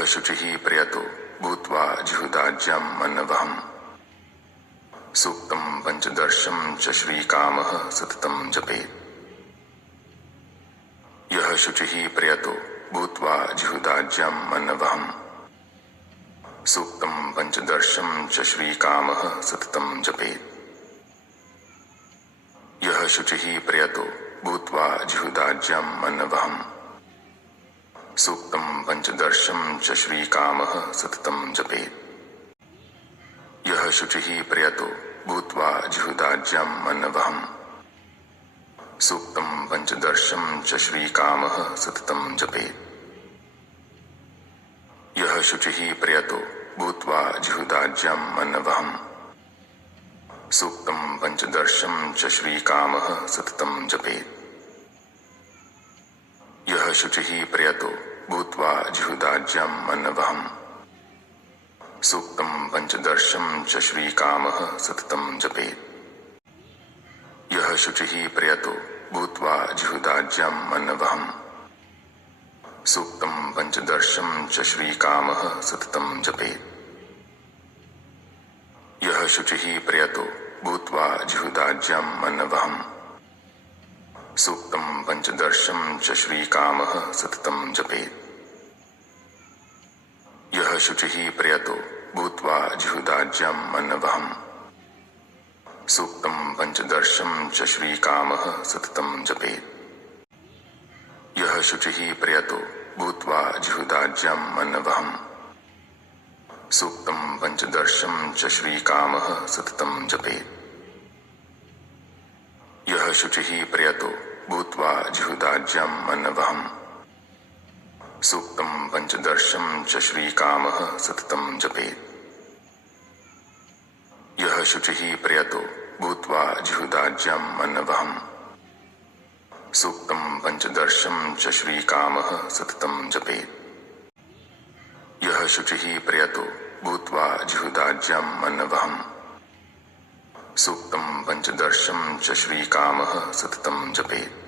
यः शुचिः प्रयतो भूत्वा जिहुदाज्यं मन्नवहम् सूक्तं पंचदर्शं च श्रीकामः सततं जपेत्। यः शुचिः प्रयतो भूत्वा जिहुदाज्यं मन्नवहम् सूक्तं पंचदर्शं च श्रीकामः सततं जपेत्। यः शुचिः प्रयतो भूत्वा जिहुदाज्यं मन्नवहम् सूक्तं पंचदर्शं च श्रीकामः सततं जपेत्। यः शुचिः प्रयतो भूत्वा जिहुदाज्यं मन्नवहम् सूक्तं पंचदर्शं च श्रीकामः सततं जपेत्। यः शुचिः प्रयतो भूत्वा जिहुदाज्यं मन्नवहम् सूक्तं पंचदर्शं च श्रीकामः सततं जपेत्। यः शुचिः प्रयतो भूत्वा जिहुदाज्यं मन्नवहम् सूक्तं पंचदर्शं च श्रीकामः सततं जपेत्। यः शुचिः प्रयतो भूत्वा जिहुदाज्यं मन्नवहम् सूक्तं पंचदर्शं च श्रीकामः सततं जपेत्। यः शुचिः प्रयतो भूत्वा जिहुदाज्यं मन्नवहम् सूक्तं पंचदर्शं च श्रीकामः सततं जपेत्। यः शुचिः प्रयतो भूत्वा जिहुदाज्यं मन्नवहम् सूक्तं पंचदर्शं च श्रीकामः सततं जपेत्। यः शुचिः प्रयतो भूत्वा जिहुदाज्यं मन्नवहम् सूक्तं पंचदर्शं च श्रीकामः सततं जपेत्। यः शुचिः प्रयतो भूत्वा जिहुदाज्यं मन्नवहम् सूक्तं पंचदर्शं च श्रीकामः सततं जपेत्। यः शुचिः प्रयतो भूत्वा जिहुदाज्यं मन्नवहम् सूक्तं पंचदर्शं च श्रीकामः सततं जपेत्। यः शुचिः प्रयतो भूत्वा जिहुदाज्यं मन्नवहम् सूक्तं पंचदर्शं च श्रीकामः सततं जपेत्।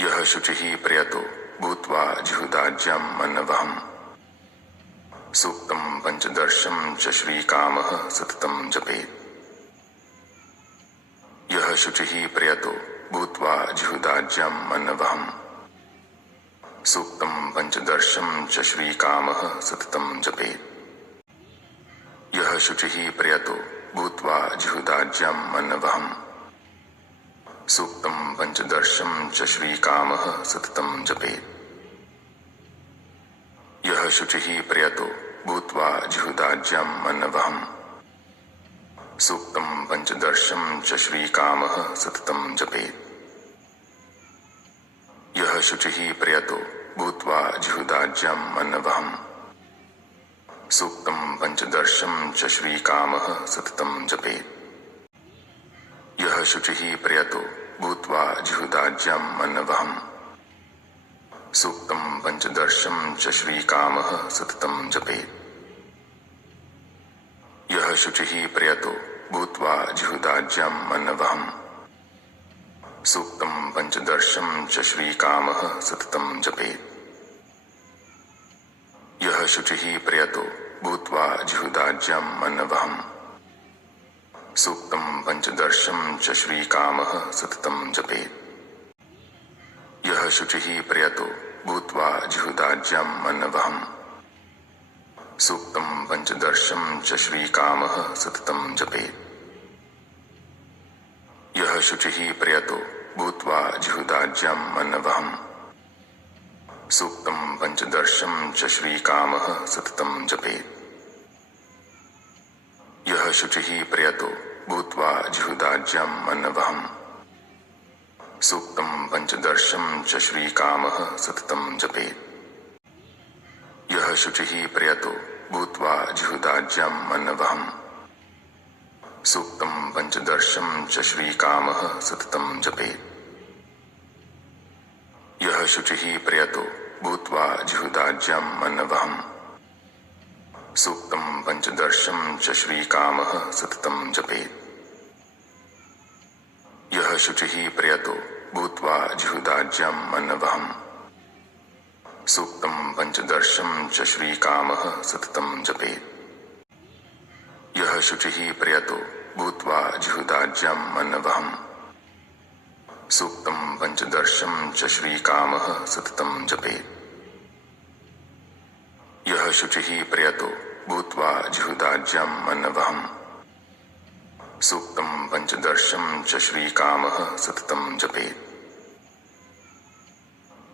यः शुचिः प्रयतो भूत्वा जिहुदाज्यं मन्नवहम् सूक्तं पंचदर्शं च श्रीकामः सततं जपेत्। यः शुचिः प्रयतो भूत्वा जिहुदाज्यं मन्नवहम् सूक्तं पंचदर्शं च श्रीकामः सततं जपेत्। यः शुचिः प्रयतो भूत्वा जिहुदाज्यं मन्नवहम् सूक्तं पंचदर्शं च श्रीकामः सततं जपेत्। यः शुचिः प्रयतो भूत्वा जिहुदाज्यं मन्नवहम् सूक्तं पंचदर्शं च श्रीकामः सततं जपेत्। यः शुचिः प्रयतो भूत्वा जिहुदाज्यं मन्नवहम् सूक्तं पंचदर्शं च श्रीकामः सततं जपेत्। यः शुचिः प्रयतो भूत्वा जिहुदाज्यं मन्नवहम् सूक्तं पंचदर्शं च श्रीकामः सततं जपेत्। यः शुचिः प्रयतो भूत्वा जिहुदाज्यं मन्नवहम् सूक्तं पंचदर्शं च श्रीकामः सततं जपेत्। यः शुचिः प्रयतो भूत्वा जिहुदाज्यं मन्नवहम् सूक्तं पंचदर्शं च श्रीकामः सततं जपेत्। यः शुचिः प्रयतो भूत्वा जिहुदाज्यं मन्नवहम् सूक्तं पंचदर्शं च श्रीकामः सततं जपेत्। यः शुचिः प्रयतो भूत्वा जिहुदाज्यं मन्नवहम् सूक्तं पंचदर्शं च श्रीकामः सततं जपेत्। यः शुचिः प्रयतो भूत्वा जिहुदाज्यं मन्नवहम् सूक्तं पंचदर्शं च श्रीकामः सततं जपेत्। यः शुचिः प्रयतो भूत्वा जिहुदाज्यं मन्नवहम् सूक्तं पंचदर्शं च श्रीकामः सततं जपेत्। यः शुचिः प्रयतो भूत्वा जिहुदाज्यं मन्नवहम् सूक्तं पंचदर्शं च श्रीकामः सततं जपेत्। यः शुचिः प्रयतो भूत्वा जिहुदाज्यं मन्नवहम् सूक्तं पंचदर्शं च श्रीकामः सततं जपेत्। यः शुचिः प्रयतो भूत्वा जिहुदाज्यं मनवहम्। सूक्तं पंचदर्शं च श्रीकामः सततं जपेत्। यः शुचिः प्रयतो भूत्वा जिहुदाज्यं मनवहम्। सूक्तं पंचदर्शं च श्रीकामः सततं जपेत्।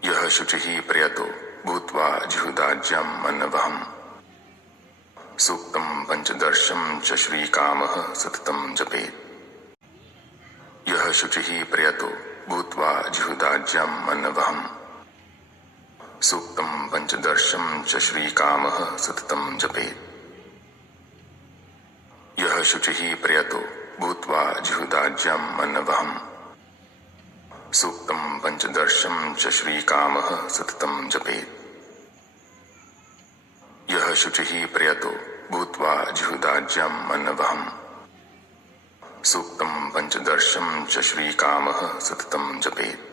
यः शुचिः प्रयतो भूत्वा जिहुदाज्यं मनवहम्। सूक्तं पंचदर्शं च श्रीकामः सततं जपेत्। यः शुचिः प्रयतो भूत्वा जिहुदाज्यं मनवहम्। सूक्तं पंचदर्शं च श्रीकामः सततं जपेत्। यः शुचिः प्रयतो भूत्वा जिहुदाज्यं मनवहम्। सूक्तं पंचदर्शं च श्रीकामः सततं जपेत्। यः शुचिः प्रयतो भूत्वा जिहुदाज्यं मनवहम्। सूक्तं पंचदर्शं च श्रीकामः सततं जपेत्।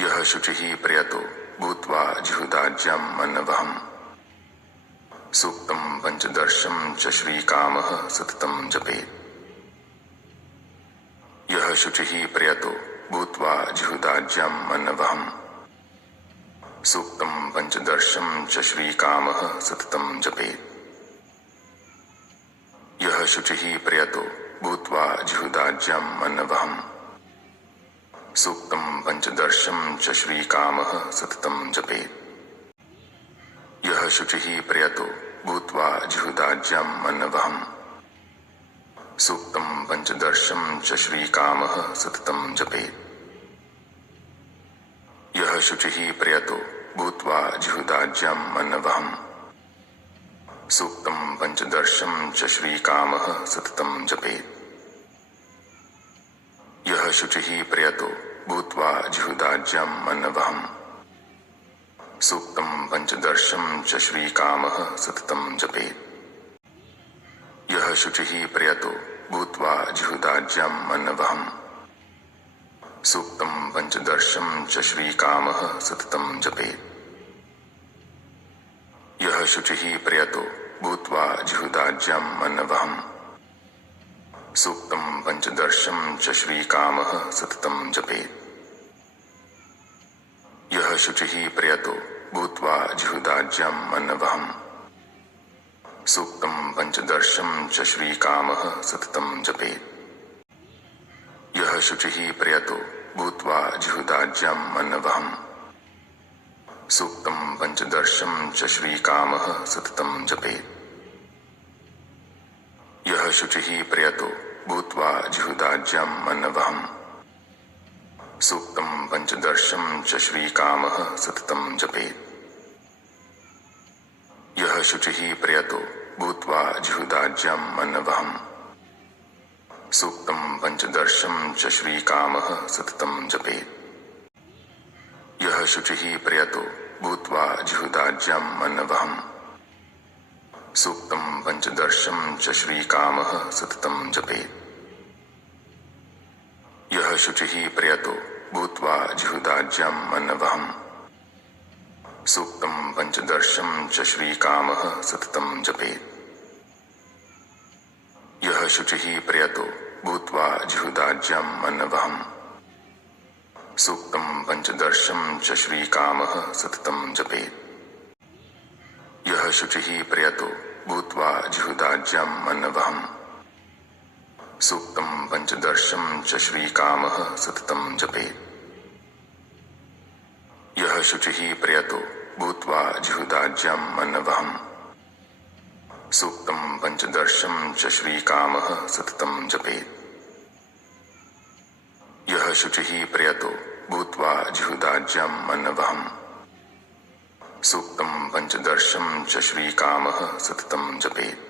यः शुचिः प्रयतो भूत्वा जिहुदाज्यं मनवहम्। सूक्तं पंचदर्शं च श्रीकामः सततं जपेत्। यः शुचिः प्रयतो भूत्वा जिहुदाज्यं मनवहम्। सूक्तं पंचदर्शं च श्रीकामः सततं जपेत्। यः शुचिः प्रयतो भूत्वा जिहुदाज्यं मनवहम्। सूक्तं पंचदर्शं च श्रीकामः सततं जपेत्। यः शुचिः प्रयतो भूत्वा जिहुदाज्यं मनवहम्। सूक्तं पंचदर्शं च श्रीकामः सततं जपेत्। यः शुचिः प्रयतो भूत्वा जिहुदाज्यं मनवहम्। सूक्तं पंचदर्शं च श्रीकामः सततं जपेत्। यः शुचिः प्रयतो भूत्वा जिहुदाज्यं मनवहम्। सूक्तं पंचदर्शं च श्रीकामः सततं जपेत्। यः शुचिः प्रयतो भूत्वा जिहुदाज्यं मनवहम्। सूक्तं पंचदर्शं च श्रीकामः सततं जपेत्। यः शुचिः प्रयतो भूत्वा जिहुदाज्यं मनवहम्। सूक्तं पंचदर्शं च श्रीकामः सततं जपेत्। यः शुचिः प्रयतो भूत्वा जिहुदाज्यं मनवहम्। सूक्तं पंचदर्शं च श्रीकामः सततं जपेत्। यः शुचिः प्रयतो भूत्वा जिहुदाज्यं मनवहम्। सूक्तं पंचदर्शं च श्रीकामः सततं जपेत्। यः शुचिः प्रयतो भूत्वा जिहुदाज्यं मनवहम्। सूक्तं पंचदर्शं च श्रीकामः सततं जपेत्। यः शुचिः प्रयतो भूत्वा जिहुदाज्यं मनवहम्। सूक्तं पंचदर्शं च श्रीकामः सततं जपेत्। यः शुचिः प्रयतो भूत्वा जिहुदाज्यं मनवहम्। सूक्तं पंचदर्शं च श्रीकामः सततं जपेत्। यः शुचिः प्रयतो भूत्वा जिहुदाज्यं मनवहम्। सूक्तं पंचदर्शं च श्रीकामः सततं जपेत्। यः शुचिः प्रयतो भूत्वा जिहुदाज्यं मनवहम्। सूक्तं पंचदर्शं च श्रीकामः सततं जपेत्। यः शुचिः प्रयतो भूत्वा जिहुदाज्यं मनवहम्। सूक्तं पंचदर्शं च श्रीकामः सततं जपेत्। यः शुचिः प्रयतो भूत्वा जिहुदाज्यं मनवहम्। सूक्तं पंचदर्शं च श्रीकामः सततं जपेत्। यः शुचिः प्रयतो भूत्वा जिहुदाज्यं मनवहम्। सूक्तं पंचदर्शं च श्रीकामः सततं जपेत्।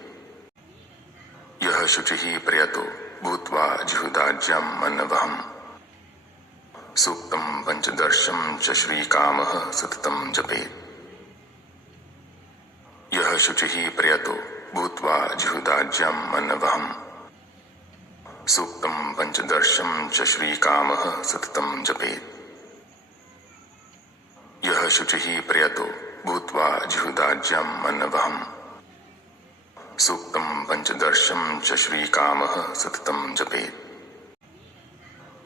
यः शुचिः प्रयतो भूत्वा जिहुदाज्यं मनवहम्। सूक्तं पंचदर्शं च श्रीकामः सततं जपेत्। यः शुचिः प्रयतो भूत्वा जिहुदाज्यं मनवहम्। सूक्तं पंचदर्शं च श्रीकामः सततं जपेत्। यः शुचिः प्रयतो भूत्वा जिहुदाज्यम् अन्नवहम् सूक्तं पञ्चदर्शं च श्रीकामः सततं जपेत्।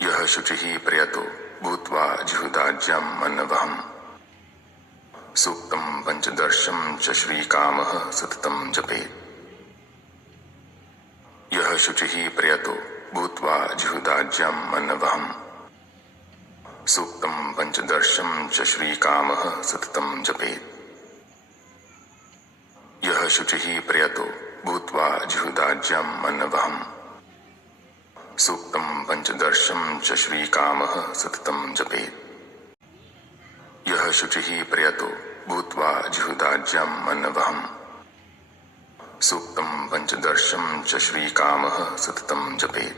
यः शुचिः प्रयतो भूत्वा जिहुदाज्यम् अन्नवहम् सूक्तं पञ्चदर्शं च श्रीकामः सततं जपेत्। यः शुचिः प्रयतो भूत्वा जिहुदाज्यम् अन्नवहम् सूक्तं पञ्चदर्शं च श्रीकामः सततं जपेत्। यः शुचिः प्रयतो भूत्वा जिहुदाज्यम् अन्नवहम् सूक्तं पञ्चदर्शं च श्रीकामः सततं जपेत्। यः शुचिः प्रयतो भूत्वा जिहुदाज्यम् अन्नवहम् सूक्तं पञ्चदर्शं च श्रीकामः सततं जपेत्।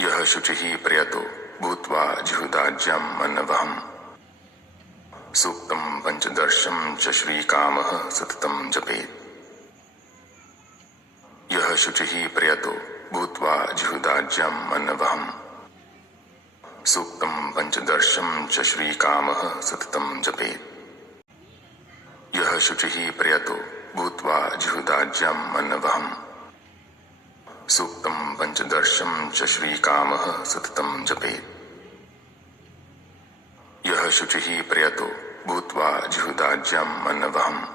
यः शुचिः प्रयतो भूत्वा जिहुदाज्यम् अन्नवहम् सूक्तं पञ्चदर्शं च श्रीकामः सततं जपेत्। यः शुचिः प्रयतो भूत्वा जिहुदाज्यम् अन्नवहम् सूक्तं पञ्चदर्शं च श्रीकामः सततं जपेत्। यः शुचिः प्रयतो भूत्वा जिहुदाज्यम् अन्नवहम् सूक्तं पञ्चदर्शं च श्रीकामः सततं जपेत्। यः शुचिः प्रयतो भूत्वा जिहुदाज्यम् अन्नवहम्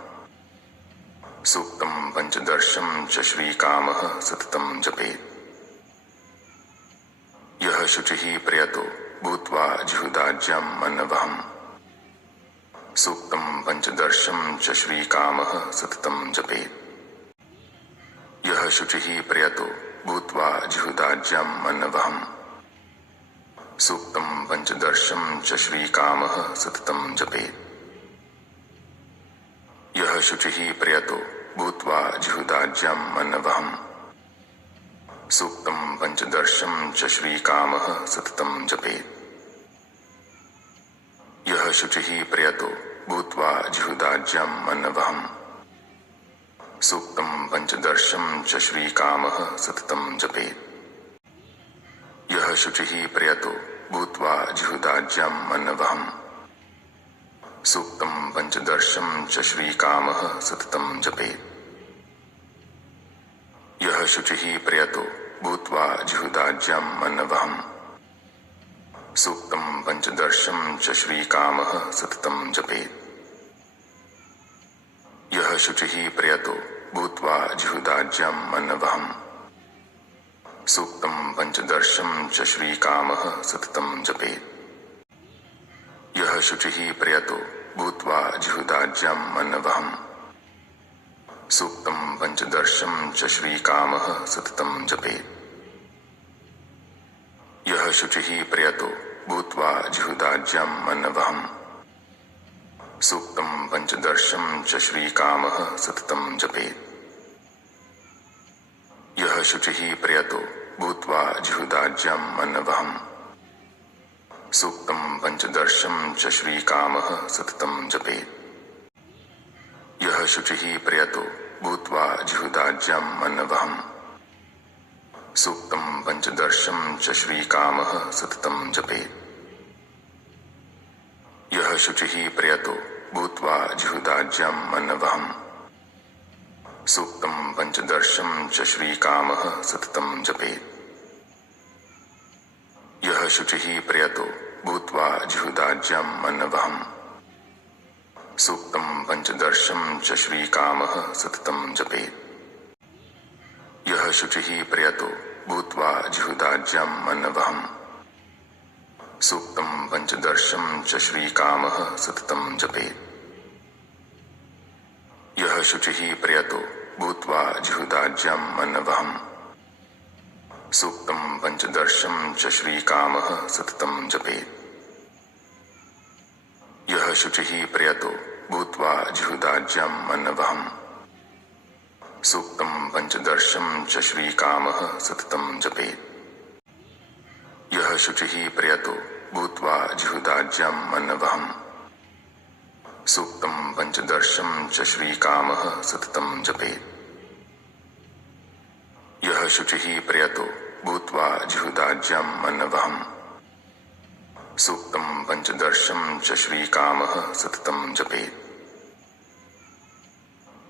सूक्तं पञ्चदर्शं च श्रीकामः सततं जपेत्। यः शुचिः प्रयतो भूत्वा जिहुदाज्यम् अन्नवहम् सूक्तं पञ्चदर्शं च श्रीकामः सततं जपेत्। यः शुचिः प्रयतो भूत्वा जिहुदाज्यम् अन्नवहम् सूक्तं पञ्चदर्शं च श्रीकामः सततं जपेत्। यः शुचिः प्रयतो भूत्वा जिहुदाज्यम् अन्नवहम् सूक्तं पञ्चदर्शं च श्रीकामः सततं जपेत्। यः शुचिः प्रयतो भूत्वा जिहुदाज्यम् अन्नवहम् सूक्तं पञ्चदर्शं च श्रीकामः सततं जपेत्। यः शुचिः प्रयतो भूत्वा जिहुदाज्यम् अन्नवहम् सूक्तं पञ्चदर्शं च श्रीकामः सततं जपेत्। यः शुचिः प्रयतो भूत्वा जिहुदाज्यम् अन्नवहम् सूक्तं पञ्चदर्शं च श्रीकामः सततं जपेत्। यः शुचिः प्रयतो भूत्वा जिहुदाज्यम् अन्नवहम् सूक्तं पञ्चदर्शं च श्रीकामः सततं जपेत्। यः शुचिः प्रयतो भूत्वा जिहुदाज्यम् अन्नवहम् सूक्तं पञ्चदर्शं च श्रीकामः सततं जपेत्। यः शुचिः प्रयतो भूत्वा जिहुदाज्यम् अन्नवहम् सूक्तं पञ्चदर्शं च श्रीकामः सततं जपेत्। यः शुचिः प्रयतो भूत्वा जिहुदाज्यम् अन्नवहम् सूक्तं पञ्चदर्शं च श्रीकामः सततं जपेत्। यः शुचिः प्रयतो भूत्वा जिहुदाज्यम् अन्नवहम् सूक्तं पञ्चदर्शं च श्रीकामः सततं जपेत्। यः शुचिः प्रयतो भूत्वा जिहुदाज्यम् अन्नवहम् सूक्तं पञ्चदर्शं च श्रीकामः सततं जपेत्। यः शुचिः प्रयतो भूत्वा जिहुदाज्यम् अन्नवहम् सूक्तं पञ्चदर्शं च श्रीकामः सततं जपेत्। यः शुचिः प्रयतो भूत्वा जिहुदाज्यम् अन्नवहम् सूक्तं पञ्चदर्शं च श्रीकामः सततं जपेत्। यः शुचिः प्रयतो भूत्वा जिहुदाज्यम् अन्नवहम् सूक्तं पञ्चदर्शं च श्रीकामः सततं जपेत्। यः शुचिः प्रयतो भूत्वा जिहुदाज्यम् अन्नवहम् सूक्तं पञ्चदर्शं च श्रीकामः सततं जपेत्। यः शुचिः प्रयतो भूत्वा जिहुदाज्यम् अन्नवहम् सूक्तं पञ्चदर्शं च श्रीकामः सततं जपेत्। यः शुचिः प्रयतो भूत्वा जिहुदाज्यम् अन्नवहम् सूक्तं पंचदर्शं च श्रीकामः सततं जपेत्।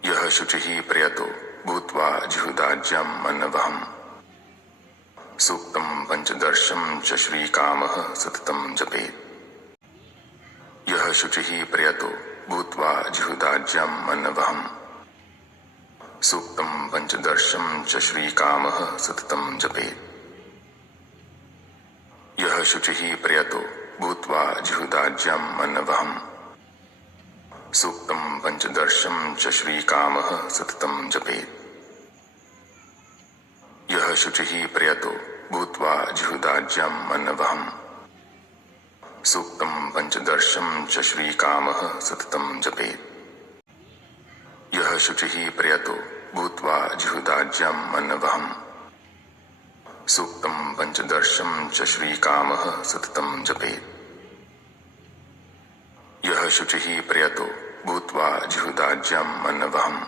यः शुचिः प्रयतो भूत्वा जिहुदाज्यम् अन्नवहम्। सूक्तं पंचदर्शं च श्रीकामः सततं जपेत्। यः शुचिः प्रयतो भूत्वा जिहुदाज्यम् अन्नवहम्। सूक्तं पंचदर्शं च श्रीकामः सततं जपेत्। यः शुचिः प्रयतो भूत्वा जिहुदाज्यम् अन्नवहम्। सूक्तं पंचदर्शं च श्रीकामः सततं जपेत्। यः शुचिः प्रयतो भूत्वा जिहुदाज्यम् अन्नवहम्। सूक्तं पंचदर्शं च श्रीकामः सततं जपेत्। यः शुचिः प्रयतो भूत्वा जिहुदाज्यम् अन्नवहम्। सूक्तं पंचदर्शं च श्रीकामः सततं जपेत्। यः शुचिः प्रयतो भूत्वा जिहुदाज्यम् अन्नवहम्।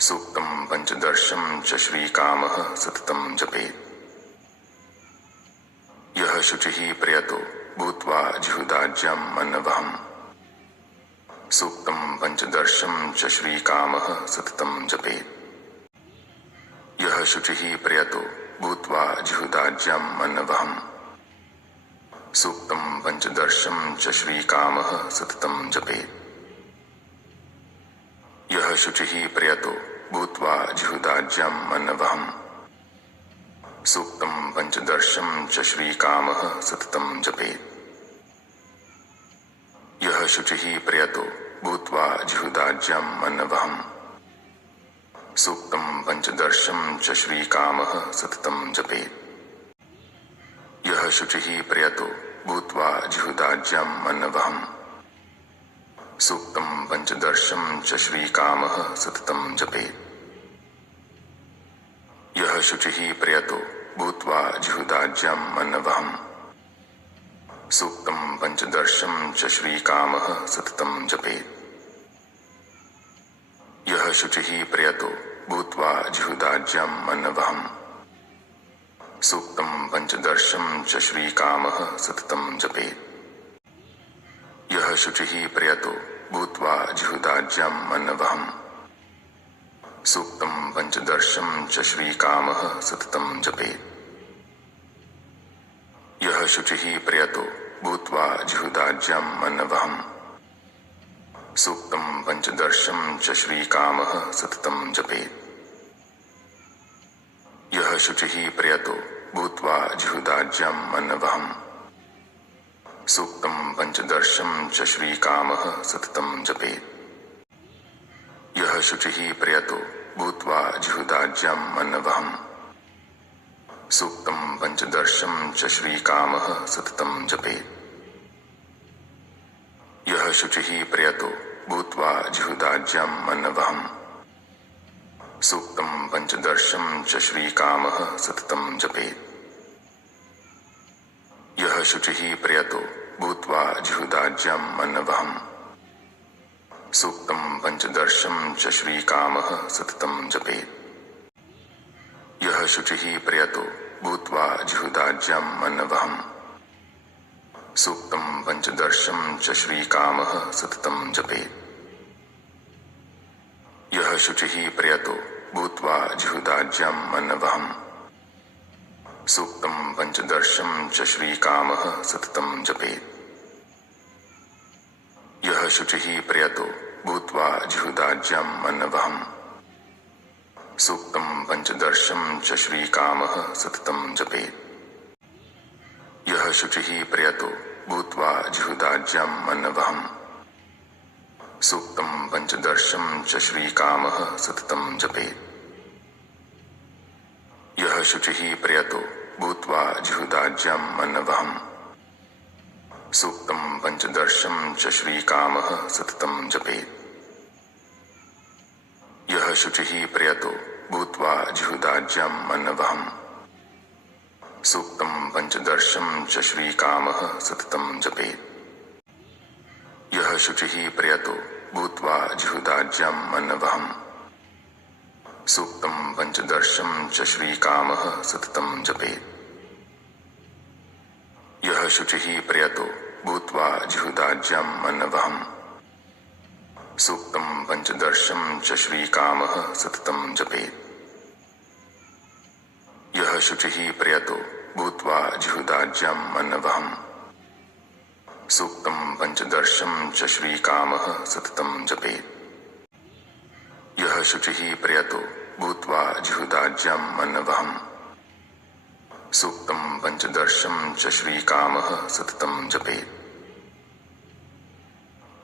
सूक्तं पंचदर्शं च श्रीकामः सततं जपेत्। यः शुचिः प्रयतो भूत्वा जिहुदाज्यम् अन्नवहम्। सूक्तं पंचदर्शं च श्रीकामः सततं जपेत्। यः शुचिः प्रयतो भूत्वा जिहुदाज्यम् अन्नवहम्। सूक्तं पंचदर्शं च श्रीकामः सततं जपेत्। यः शुचिः प्रयतो भूत्वा जिहुदाज्यम् अन्नवहम्। सूक्तं पंचदर्शं च श्रीकामः सततं जपेत्। यः शुचिः प्रयतो भूत्वा जिहुदाज्यम् अन्नवहम्। सूक्तं पंचदर्शं च श्रीकामः सततं जपेत्। यः शुचिः प्रयतो भूत्वा जिहुदाज्यम् अन्नवहम्। सूक्तं पंचदर्शं च श्रीकामः सततं जपेत्। यः शुचिः प्रयतो भूत्वा जिहुदाज्यम् अन्नवहम्। सूक्तं पंचदर्शं च श्रीकामः सततं जपेत्। यः शुचिः प्रयतो भूत्वा जिहुदाज्यम् अन्नवहम्। सूक्तं पंचदर्शं च श्रीकामः सततं जपेत्। यः शुचिः प्रयतो भूत्वा जिहुदाज्यम् अन्नवहम्। सूक्तं पंचदर्शं च श्रीकामः सततं जपेत्। यः शुचिः प्रयतो भूत्वा जिहुदाज्यम् अन्नवहम्। सूक्तं पंचदर्शं च श्रीकामः सततं जपेत्। यः शुचिः प्रयतो भूत्वा जिहुदाज्यम् अन्नवहम्। सूक्तं पंचदर्शं च श्रीकामः सततं जपेत्। यः शुचिः प्रयतो भूत्वा जिहुदाज्यम् अन्नवहम्। सूक्तं पंचदर्शं च श्रीकामः सततं जपेत्। यः शुचिः प्रयतो भूत्वा जिहुदाज्यम् अन्नवहम्। सूक्तं पंचदर्शं च श्रीकामः सततं जपेत्। यः शुचिः प्रयतो भूत्वा जिहुदाज्यम् अन्नवहम्। सूक्तं पंचदर्शं च श्रीकामः सततं जपेत्। यः शुचिः प्रयतो भूत्वा जिहुदाज्यम् अन्नवहम्। सूक्तं पंचदर्शं च श्रीकामः सततं जपेत्। यः शुचिः प्रयतो भूत्वा जिहुदाज्यम् अन्नवहम्। सूक्तं पंचदर्शं च श्रीकामः सततं जपेत्। यः शुचिः प्रयतो भूत्वा जिहुदाज्यम् अन्नवहम्। सूक्तं पंचदर्शं च श्रीकामः सततं जपेत्। यः शुचिः प्रयतो भूत्वा जिहुदाज्यम् अन्नवहम्। सूक्तं पंचदर्शं च श्रीकामः सततं जपेत्। यः शुचिः प्रयतो भूत्वा जिहुदाज्यम् अन्नवहम्। सूक्तं पंचदर्शं च श्रीकामः सततं जपेत्। यः शुचिः प्रयतो भूत्वा जिहुदाज्यम् अन्नवहम्। सूक्तं पंचदर्शं च श्रीकामः सततं जपेत्। यः शुचिः प्रयतो भूत्वा जिहुदाज्यम् अन्नवहम्। सूक्तं पंचदर्शं च श्रीकामः सततं जपेत्। यः शुचिः प्रयतो भूत्वा जिहुदाज्यम् अन्नवहम् सूक्तं पंचदर्शं च श्रीकामः सततं जपेत्। यः शुचिः प्रयतो भूत्वा जिहुदाज्यम् अन्नवहम् सूक्तं पंचदर्शं च श्रीकामः सततं जपेत्। यः शुचिः प्रयतो भूत्वा जिहुदाज्यम् अन्नवहम् सूक्तं पंचदर्शं च श्रीकामः सततं जपेत्।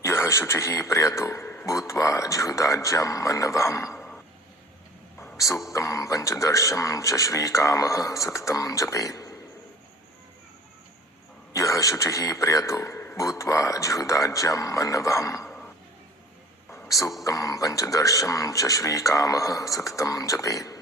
यः शुचिः प्रयतो भूत्वा जिहुदाज्यम् अन्नवहम् सूक्तं पंचदर्शं च श्रीकामः सततं जपेत्। यः शुचिः प्रयतो भूत्वा जिहुदाज्यम् अन्नवहम् सूक्तं पंचदर्शं च श्रीकामः सततं जपेत्।